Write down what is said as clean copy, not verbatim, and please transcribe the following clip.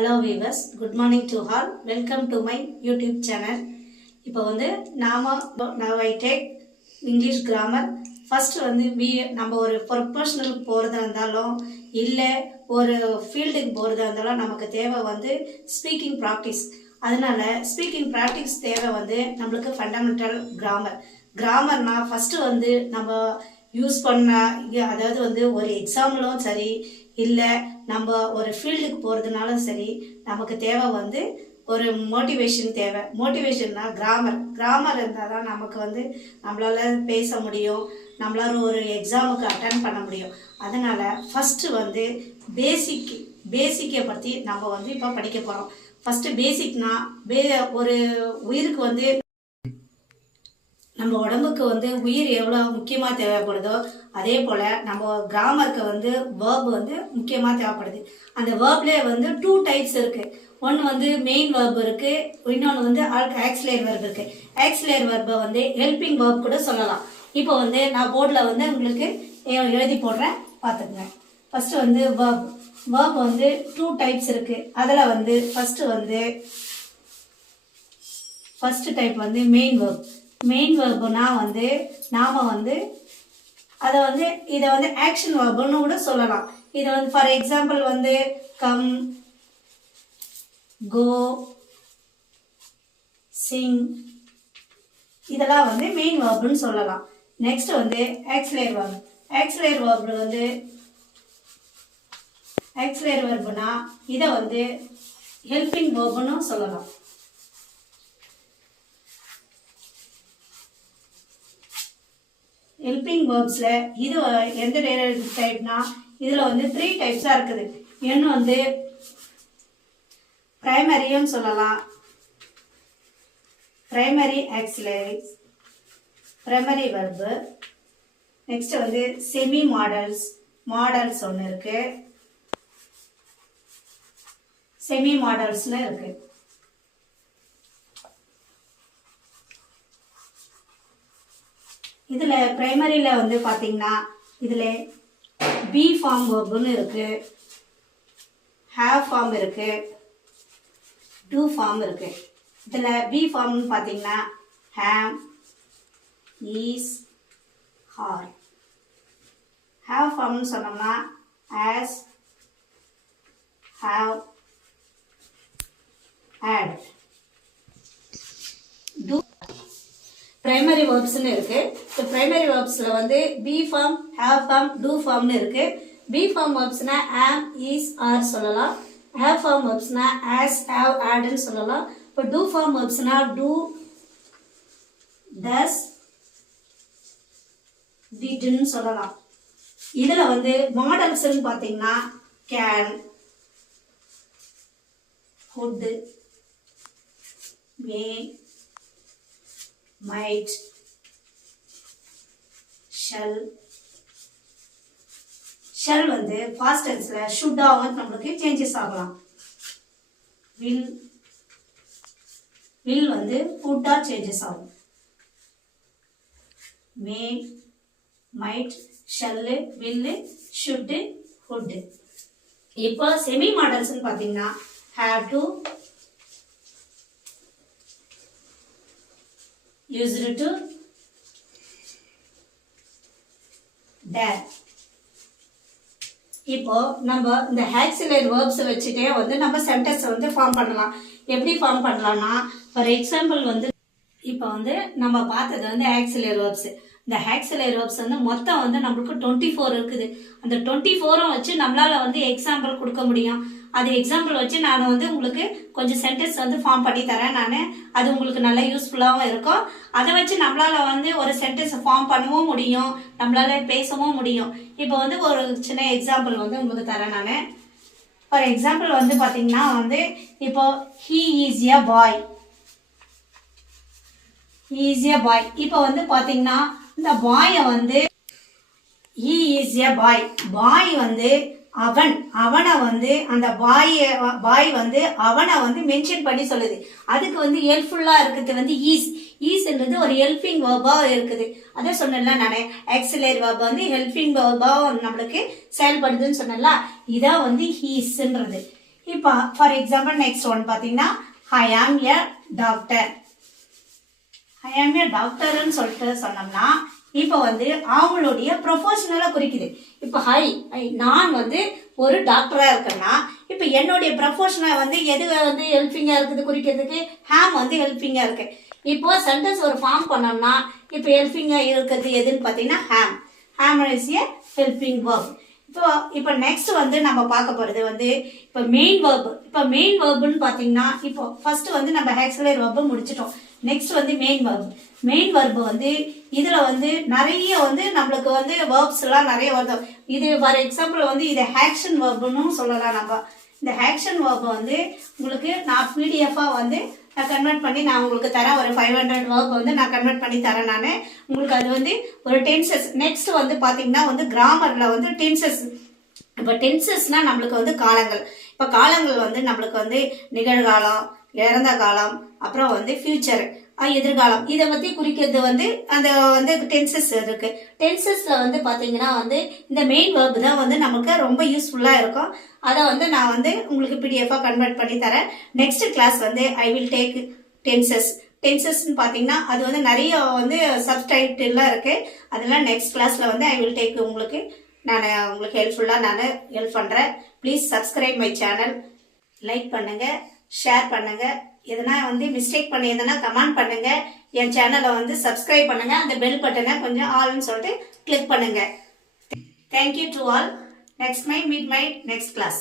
Hello viewers, good morning to all. Welcome to my YouTube channel. இப்போ வந்து now I take English grammar. First வந்து நம்ம ஒரு ப்ரொஃபஷனலுக்கு போகிறதா இருந்தாலும் இல்லை ஒரு ஃபீல்டுக்கு போகிறதா இருந்தாலும் நமக்கு தேவை வந்து ஸ்பீக்கிங் ப்ராக்டிஸ். அதனால ஸ்பீக்கிங் ப்ராக்டிஸ் தேவை வந்து நம்மளுக்கு ஃபண்டமெண்டல் கிராமர்னா ஃபஸ்ட்டு வந்து நம்ம யூஸ் பண்ண, அதாவது வந்து ஒரு எக்ஸாம்பிளும் சரி இல்லை நம்ம ஒரு ஃபீல்டுக்கு போகிறதுனாலும் சரி நமக்கு தேவை வந்து ஒரு மோட்டிவேஷன் தேவை. மோட்டிவேஷன்னா கிராமர் இருந்தால் தான் நமக்கு வந்து நம்மளால் பேச முடியும், நம்மளால ஒரு எக்ஸாமுக்கு அட்டன் பண்ண முடியும். அதனால் ஃபஸ்ட்டு வந்து பேசிக்கை பற்றி நம்ம வந்து இப்போ படிக்க போகிறோம். ஃபஸ்ட்டு பேசிக்னா ஒரு உயிருக்கு வந்து நம்ம உடம்புக்கு வந்து உயிர் எவ்வளோ முக்கியமாக தேவைப்படுதோ அதே போல் நம்ம கிராமருக்கு வந்து வேர்ப் வந்து முக்கியமாக தேவைப்படுது. அந்த வேர்ப்லேயே வந்து 2 டைப்ஸ் இருக்குது. ஒன்று வந்து மெயின் வேர்ப் இருக்குது, இன்னொன்று வந்து ஆக்சிலரி வேர்ப் இருக்குது. ஆக்சிலரி வேர்பை வந்து ஹெல்பிங் வேர்ப் கூட சொல்லலாம். இப்போ வந்து நான் போர்டில் வந்து உங்களுக்கு எழுதி போடுறேன், பார்த்துக்குங்க. ஃபஸ்ட்டு வந்து வேர்ப் வந்து 2 டைப்ஸ் இருக்குது. அதில் வந்து ஃபஸ்ட்டு டைப் வந்து மெயின் வேர்புனா வந்து நாம் வந்து அதை வந்து இதை வந்து ஆக்ஷன் வேர்புன்னு கூட சொல்லலாம். இதை வந்து ஃபார் எக்ஸாம்பிள் வந்து கம், கோ, சிங், இதெல்லாம் வந்து மெயின் வேர்புன்னு சொல்லலாம். நெக்ஸ்ட் வந்து ஆக்சிலரி வேர்புனா இதை வந்து ஹெல்பிங் வேர்புன்னு சொல்லலாம். ஹெல்பிங் வேர்ப்ஸில் இது எந்த டைப்னா இதில் வந்து 3 டைப்ஸாக இருக்குது. ஒன்று வந்து ப்ரைமரின்னு சொல்லலாம், ப்ரைமரி ஆக்சிலரிஸ், ப்ரைமரி வெர்பு. நெக்ஸ்ட் வந்து செமி மாடல்ஸ் ஒன்று இருக்குது, செமி மாடல்ஸ்னு இருக்குது. இதில் ப்ரைமரியில் வந்து பார்த்தீங்கன்னா இதில் பி ஃபார்ம் வேர்புன்னு இருக்குது, ஹேவ் ஃபார்ம் இருக்குது, டூ ஃபார்ம் இருக்குது. இதில் பி ஃபார்ம்னு பார்த்தீங்கன்னா ஹேம், ஈஸ், ஆர். ஹேவ் ஃபார்ம்னு சொன்னோம்னா has, have, had. Do primary வேர்ப்ஸ்னு இருக்கு. ஸோ பிரைமரி வேர்ப்ஸில் வந்து be form, have form, do ஃபார்ம்னு இருக்கு. பி ஃபார்ம் வேர்ப்ஸ்னா ஆம், ஈஸ், ஆர் சொல்லலாம். ஹேவ் ஃபார்ம் வேர்ப்ஸ்னா ஆஸ், ஹேவ், ஆட்னு சொல்லலாம். இப்போ டூ ஃபார்ம் வேர்ப்ஸ்னா டூ, டஸ், டிட்னு சொல்லலாம். இதில் வந்து மாடல்ஸ்ன்னு பார்த்தீங்கன்னா can, could, may, might, shall வந்து past tenseல should ஆகும், நம்மளுக்கு சேஞ்சஸ் ஆகலாம். will வந்து would ஆ சேஞ்சஸ் ஆகும். may, might, shall, will, should, would. இப்போ செமி மாடல்ஸ்னு பார்த்தீங்கன்னா have to, used to, dare. இப்போ நம்ம இந்த ஆக்சிலரி வேர்ப்ஸ் வச்சுட்டே வந்து நம்ம சென்டென்ஸ் வந்து ஃபார்ம் பண்ணலாம். எப்படி ஃபார்ம் பண்ணலாம்னா ஃபார் எக்ஸாம்பிள் வந்து இப்போ வந்து நம்ம பார்த்தது வந்து ஆக்சிலரி வேர்ப்ஸ். இந்த ஆக்சிலரி வேர்ப்ஸ் வந்து மொத்தம் வந்து நம்மளுக்கு 24 இருக்குது. அந்த 24 வச்சு நம்மளால வந்து எக்ஸாம்பிள் கொடுக்க முடியும். அது எக்ஸாம்பிள் வச்சு நான் வந்து உங்களுக்கு கொஞ்சம் சென்டென்ஸ் வந்து ஃபார்ம் பண்ணி தரேன். அது உங்களுக்கு நல்ல யூஸ்ஃபுல்லாகவும் இருக்கும். அதை வச்சு நம்மளால வந்து ஒரு சென்டென்ஸ் ஃபார்ம் பண்ணவும் முடியும், நம்மளால பேசவும் முடியும். இப்போ வந்து ஒரு சின்ன எக்ஸாம்பிள் வந்து உங்களுக்கு தரேன் நான். ஃபார் எக்ஸாம்பிள் வந்து பார்த்தீங்கன்னா வந்து இப்போ ஹீ இஸ் எ பாய், இப்போ வந்து பார்த்தீங்கன்னா இந்த பாயை வந்து ஹீ இஸ் எ பாய் வந்து அவனை வந்து அந்த பாய் வந்து அவனை வந்து மென்ஷன் பண்ணி சொல்லுது. அதுக்கு வந்து ஹெல்ப்ஃபுல்லா இருக்குது வந்து ஈஸ்ன்றது ஒரு ஹெல்பிங் வேர்பா இருக்குது. அதை சொன்னல நானே, ஆக்சிலரி வேர்ப் வந்து ஹெல்பிங் வேர்பா நம்மளுக்கு செயல்படுதுன்னு சொன்னல. இதான் வந்து ஹீஸ்ன்றது. இப்போ ஃபார் எக்ஸாம்பிள் நெக்ஸ்ட் ஒன் பார்த்தீங்கன்னா ஐ ஆம் எ டாக்டர். ஐ ஆம் எ டாக்டர்னு சொல்லிட்டு சொன்னோம்னா இப்போ வந்து அவங்களுடைய ப்ரொஃபஷனலாக குறிக்குது. இப்போ நான் வந்து ஒரு டாக்டராக இருக்கேன்னா இப்போ என்னுடைய ப்ரொஃபஷனை வந்து எது வந்து ஹெல்பிங்காக இருக்குது குறிக்கிறதுக்கு ஹேம் வந்து ஹெல்பிங்காக இருக்கு. இப்போ சென்டென்ஸ் ஒரு ஃபார்ம் பண்ணோம்னா இப்போ ஹெல்பிங்காக இருக்கிறது எதுன்னு பார்த்தீங்கன்னா ham is a helping verb. இப்போ நெக்ஸ்ட் வந்து நம்ம பார்க்க போறது வந்து இப்போ மெயின் வேர்ப். இப்போ மெயின் வேர்ப்னு பார்த்தீங்கன்னா இப்போ ஃபர்ஸ்ட் வந்து நம்ம ஆக்சிலரி வேர்பை முடிச்சிட்டோம். நெக்ஸ்ட் வந்து மெயின் வேர்ப். மெயின் வேர்பு வந்து இதுல வந்து நிறைய வந்து நம்மளுக்கு வந்து வேர்ப்ஸ் எல்லாம் நிறைய வருது. இது ஃபார் எக்ஸாம்பிள் வந்து இதை ஆக்ஷன் வேர்புன்னு சொல்லலாம். நம்ம இந்த ஆக்ஷன் வேர்பை வந்து உங்களுக்கு நான் பிடிஎஃபா வந்து நான் கன்வெர்ட் பண்ணி நான் உங்களுக்கு தரேன். ஒரு 500 வேர்ப் வந்து நான் கன்வெர்ட் பண்ணி தரேன். நான் உங்களுக்கு அது வந்து ஒரு டென்சஸ். நெக்ஸ்ட் வந்து பாத்தீங்கன்னா வந்து கிராமர்ல வந்து டென்சஸ். இப்போ டென்சஸ்னா நம்மளுக்கு வந்து காலங்கள். இப்போ காலங்கள் வந்து நம்மளுக்கு வந்து நிகழ்காலம், இறந்த காலம், அப்புறம் வந்து ஃபியூச்சர் எதிர்காலம், இதை பத்தி குறிக்கிறது வந்து அந்த வந்து டென்சஸ் இருக்கு. டென்சஸ்ல வந்து பாத்தீங்கன்னா வந்து இந்த மெயின் வேர்ப் தான் வந்து நமக்கு ரொம்ப யூஸ்ஃபுல்லா இருக்கும். அதை வந்து நான் வந்து உங்களுக்கு பிடிஎஃபா கன்வெர்ட் பண்ணி தரேன். நெக்ஸ்ட் கிளாஸ் வந்து ஐ வில் டேக் டென்சஸ். டென்சஸ்ன்னு பார்த்தீங்கன்னா அது வந்து நிறைய வந்து சப்டைட்டில்லாம் இருக்கு. அதெல்லாம் நெக்ஸ்ட் கிளாஸ்ல வந்து ஐ வில் டேக் உங்களுக்கு நான் உங்களுக்கு ஹெல்ப்ஃபுல்லாக நான் ஹெல்ப் பண்ணுறேன். Please subscribe my channel. Like பண்ணுங்க, ஷேர் பண்ணுங்க. எதனா வந்து மிஸ்டேக் பண்ணியிருந்தேன்னா கமெண்ட் பண்ணுங்க. என் சேனலை வந்து சப்ஸ்கிரைப் பண்ணுங்க. அந்த பெல் பட்டனை கொஞ்சம் ஆல்னு சொல்லிட்டு கிளிக் பண்ணுங்க. Thank you to all. Meet my next class.